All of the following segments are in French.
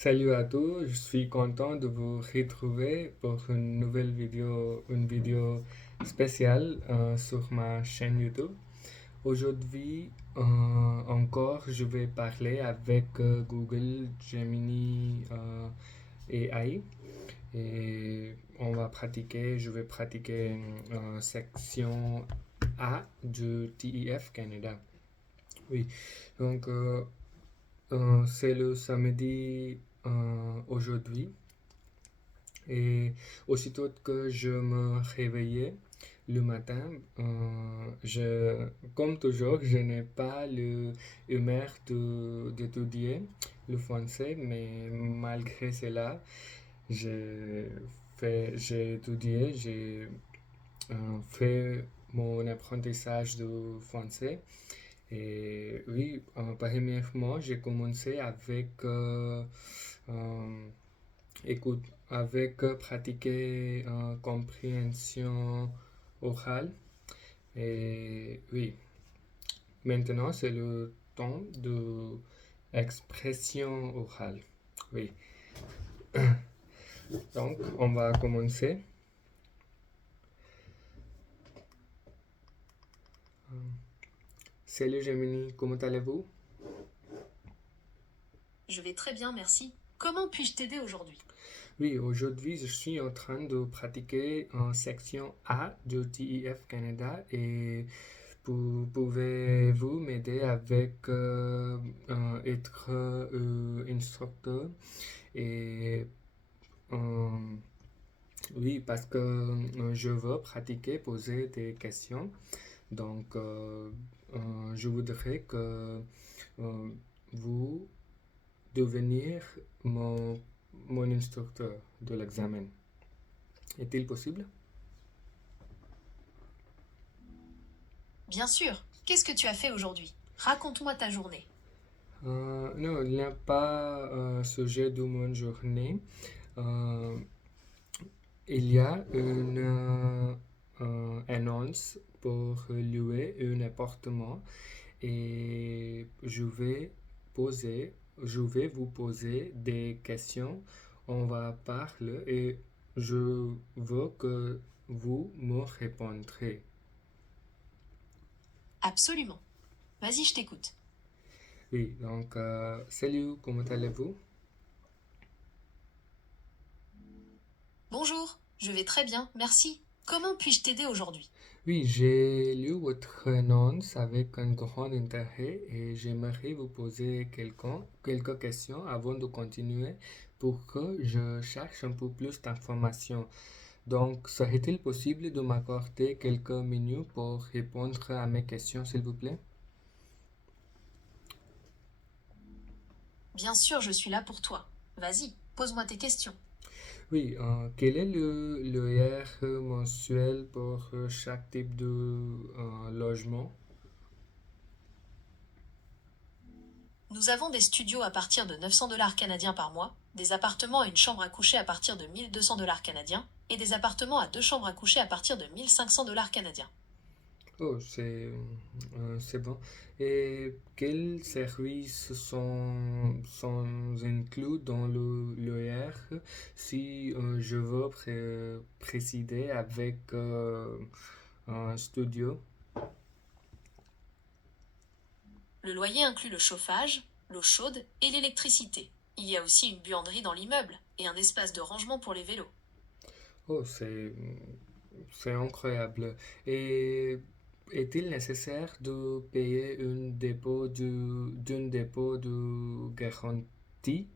Salut à tous, je suis content de vous retrouver pour une vidéo spéciale sur ma chaîne YouTube. Aujourd'hui, encore, je vais parler avec Google Gemini AI et je vais pratiquer section A du TIF Canada. Oui, donc c'est le samedi aujourd'hui. Et aussitôt que je me réveillais le matin, comme toujours, je n'ai pas l'humeur d'étudier le français, mais malgré cela, j'ai j'ai étudié, j'ai fait mon apprentissage de français. Et oui, premièrement, j'ai commencé euh, écoute, avec pratiquer compréhension orale. Et oui, maintenant c'est le temps de expression orale. Oui, donc on va commencer. Salut Gemini, comment allez-vous? Je vais très bien, merci. Comment puis-je t'aider aujourd'hui? Oui, aujourd'hui je suis en train de pratiquer en section A de TIF Canada et pouvez-vous m'aider avec être instructeur et euh, oui, parce que je veux pratiquer, poser des questions. Donc, je voudrais que euh, vous devenir mon instructeur de l'examen. Est-il possible? Bien sûr. Qu'est-ce que tu as fait aujourd'hui? Raconte-moi ta journée. Non, il n'y a pas sujet de mon journée. Euh, il y a une annonce pour louer un appartement et je vais vous poser des questions. On va parler et je veux que vous me répondrez. Absolument. Vas-y, je t'écoute. Oui, donc salut, comment allez-vous? Bonjour. Je vais très bien, merci. Comment puis-je t'aider aujourd'hui? Oui, j'ai lu votre annonce avec un grand intérêt et j'aimerais vous poser quelques questions avant de continuer pour que je cherche un peu plus d'informations. Donc, serait-il possible de m'accorder quelques minutes pour répondre à mes questions, s'il vous plaît? Bien sûr, je suis là pour toi. Vas-y, pose-moi tes questions. Oui, quel est le loyer mensuel pour chaque type de logement? Nous avons des studios à partir de 900 dollars canadiens par mois, des appartements à une chambre à coucher à partir de 1200 dollars canadiens et des appartements à deux chambres à coucher à partir de 1500 dollars canadiens. Oh, c'est bon. Et quels services sont inclus dans le loyer si je veux préciser avec un studio? Le loyer inclut le chauffage, l'eau chaude et l'électricité. Il y a aussi une buanderie dans l'immeuble et un espace de rangement pour les vélos. Oh, c'est incroyable. Et est-il nécessaire de payer d'un dépôt de garantie?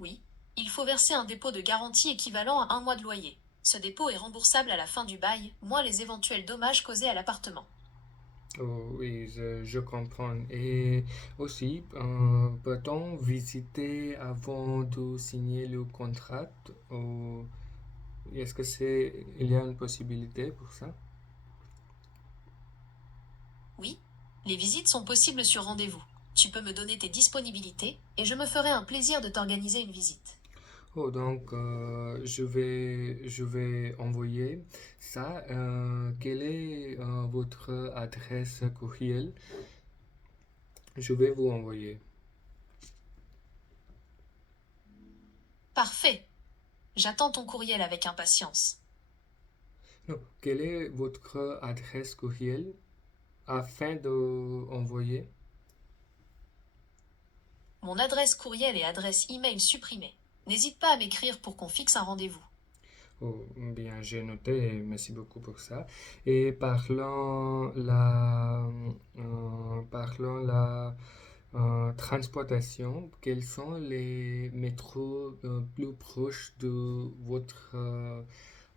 Oui, il faut verser un dépôt de garantie équivalent à un mois de loyer. Ce dépôt est remboursable à la fin du bail, moins les éventuels dommages causés à l'appartement. Oh, oui, je comprends. Et aussi, peut-on visiter avant de signer le contrat? Ou est-ce que il y a une possibilité pour ça? Oui, les visites sont possibles sur rendez-vous. Tu peux me donner tes disponibilités et je me ferai un plaisir de t'organiser une visite. Oh, donc, je vais envoyer ça. Quelle est votre adresse courriel? Je vais vous envoyer. Parfait. J'attends ton courriel avec impatience. Non, quelle est votre adresse courriel afin de envoyer? Mon adresse courriel et adresse email supprimées. N'hésite pas à m'écrire pour qu'on fixe un rendez-vous. Oh, bien, j'ai noté, et merci beaucoup pour ça. Et parlons la transportation, quels sont les métros plus proches de votre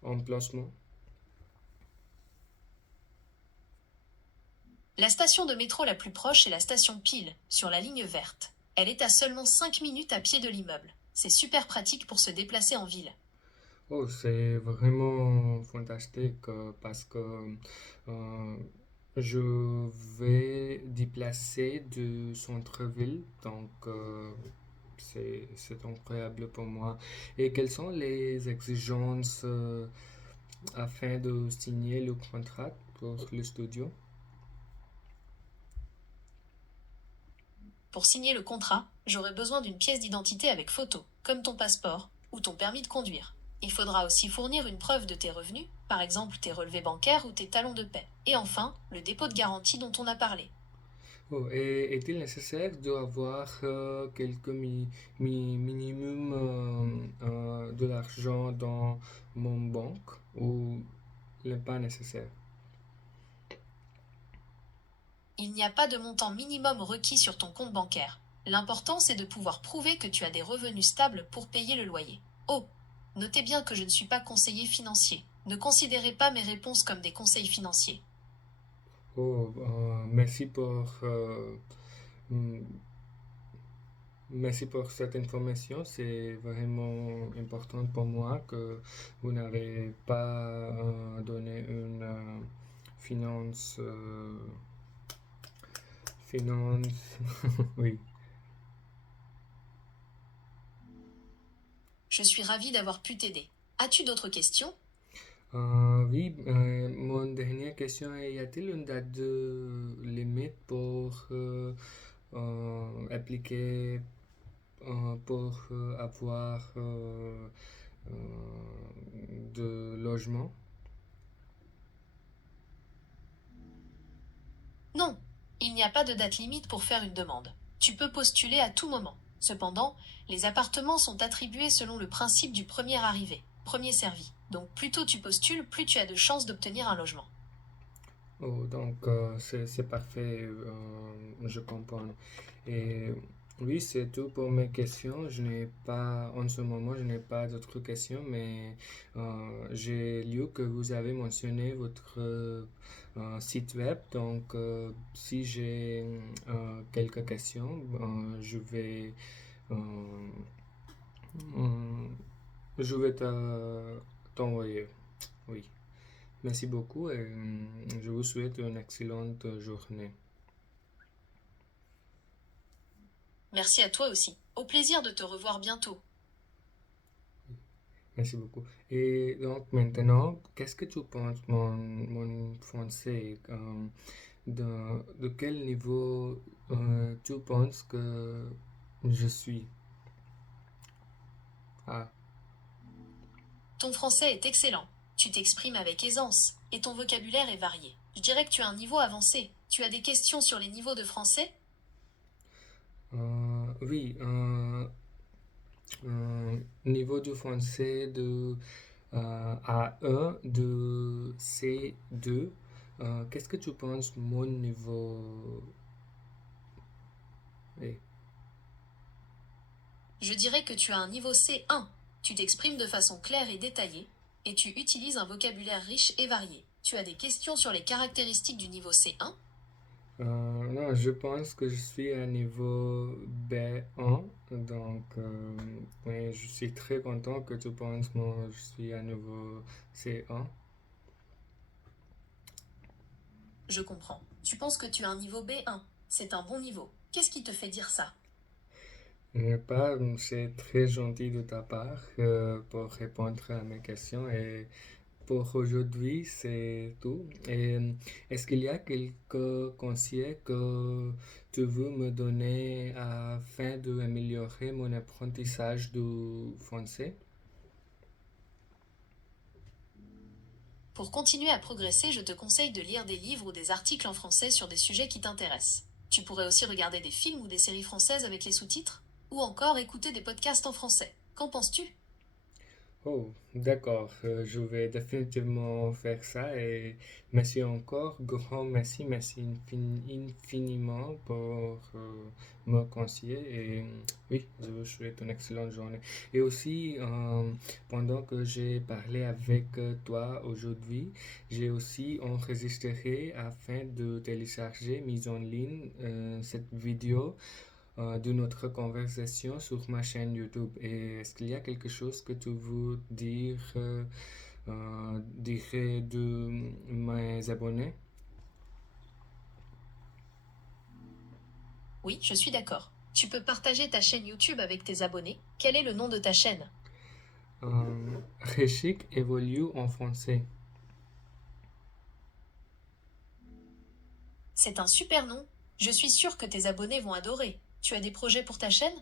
emplacement? La station de métro la plus proche est la station Pile, sur la ligne verte. Elle est à seulement 5 minutes à pied de l'immeuble. C'est super pratique pour se déplacer en ville. Oh, c'est vraiment fantastique parce que euh, je vais déplacer du centre-ville, donc c'est incroyable pour moi. Et quelles sont les exigences afin de signer le contrat pour le studio? Pour signer le contrat, j'aurai besoin d'une pièce d'identité avec photo, comme ton passeport ou ton permis de conduire. Il faudra aussi fournir une preuve de tes revenus, par exemple tes relevés bancaires ou tes talons de paie. Et enfin, le dépôt de garantie dont on a parlé. Oh, et est-il nécessaire d'avoir quelques minimum de l'argent dans mon banque ou n'est pas nécessaire? Il n'y a pas de montant minimum requis sur ton compte bancaire. L'important, c'est de pouvoir prouver que tu as des revenus stables pour payer le loyer. Oh, notez bien que je ne suis pas conseiller financier. Ne considérez pas mes réponses comme des conseils financiers. Oh, mm, merci pour cette information. C'est vraiment important pour moi que vous n'avez pas donné une finance, finance, oui. Je suis ravie d'avoir pu t'aider. As-tu d'autres questions? Oui, mon dernière question est, y a-t-il une date de limite pour appliquer pour avoir de logement? Non, il n'y a pas de date limite pour faire une demande. Tu peux postuler à tout moment. Cependant, les appartements sont attribués selon le principe du premier arrivé, premier servi. Donc plus tôt tu postules, plus tu as de chances d'obtenir un logement. Oh, donc c'est parfait, je comprends. Et oui, c'est tout pour mes questions. Je n'ai pas, en ce moment, je n'ai pas d'autres questions, mais j'ai lu que vous avez mentionné votre site web. Donc, si j'ai quelques questions, euh, euh, je vais t'envoyer. Oui. Merci beaucoup et je vous souhaite une excellente journée. Merci à toi aussi. Au plaisir de te revoir bientôt. Merci beaucoup. Et donc maintenant, qu'est-ce que tu penses, mon français, de quel niveau tu penses que je suis? Ah, Ton français est excellent. Tu t'exprimes avec aisance et ton vocabulaire est varié. Je dirais que tu as un niveau avancé. Tu as des questions sur les niveaux de français? oui, niveau du français de A1, de C2. Qu'est-ce que tu penses mon niveau est? Je dirais que tu as un niveau C1. Tu t'exprimes de façon claire et détaillée, et tu utilises un vocabulaire riche et varié. Tu as des questions sur les caractéristiques du niveau C1? Non, je pense que je suis à niveau B1, donc ouais, je suis très content que tu penses moi je suis à niveau C1. Je comprends. Tu penses que tu as un niveau B1. C'est un bon niveau. Qu'est-ce qui te fait dire ça? Pas, c'est très gentil de ta part pour répondre à mes questions et Pour aujourd'hui, c'est tout. Et est-ce qu'il y a quelques conseils que tu veux me donner afin d'améliorer mon apprentissage du français? Pour continuer à progresser, je te conseille de lire des livres ou des articles en français sur des sujets qui t'intéressent. Tu pourrais aussi regarder des films ou des séries françaises avec les sous-titres, ou encore écouter des podcasts en français. Qu'en penses-tu? Oh, d'accord. Je vais définitivement faire ça et merci encore, grand merci, merci infiniment pour me conseiller et oui, je vous souhaite une excellente journée. Et aussi, pendant que j'ai parlé avec toi aujourd'hui, j'ai aussi enregistré afin de télécharger, mise en ligne, cette vidéo de notre conversation sur ma chaîne YouTube. Et est-ce qu'il y a quelque chose que tu veux dire de mes abonnés? Oui, je suis d'accord. Tu peux partager ta chaîne YouTube avec tes abonnés. Quel est le nom de ta chaîne? Réchic évolue en français. C'est un super nom. Je suis sûre que tes abonnés vont adorer. Tu as des projets pour ta chaîne?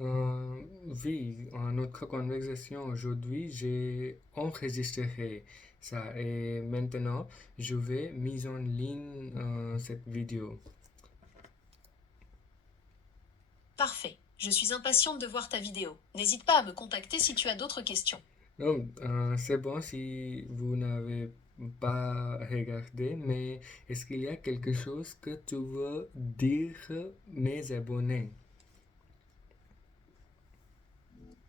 Euh, oui, en notre conversation aujourd'hui, j'ai enregistré ça et maintenant je vais mise en ligne cette vidéo. Parfait. Je suis impatiente de voir ta vidéo. N'hésite pas à me contacter si tu as d'autres questions. Non, c'est bon si vous n'avez pas regardé, mais est-ce qu'il y a quelque chose que tu veux dire mes abonnés?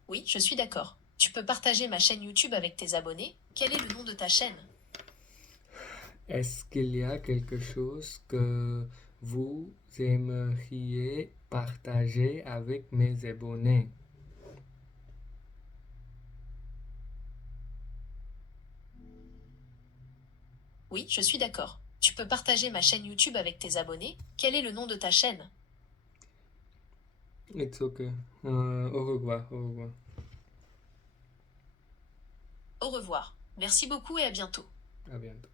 Oui, je suis d'accord. Tu peux partager ma chaîne YouTube avec tes abonnés. Quel est le nom de ta chaîne? Est-ce qu'il y a quelque chose que vous aimeriez partager avec mes abonnés? Oui, je suis d'accord. Tu peux partager ma chaîne YouTube avec tes abonnés. Quel est le nom de ta chaîne? It's okay. Au revoir, au revoir. Au revoir. Merci beaucoup et à bientôt. À bientôt.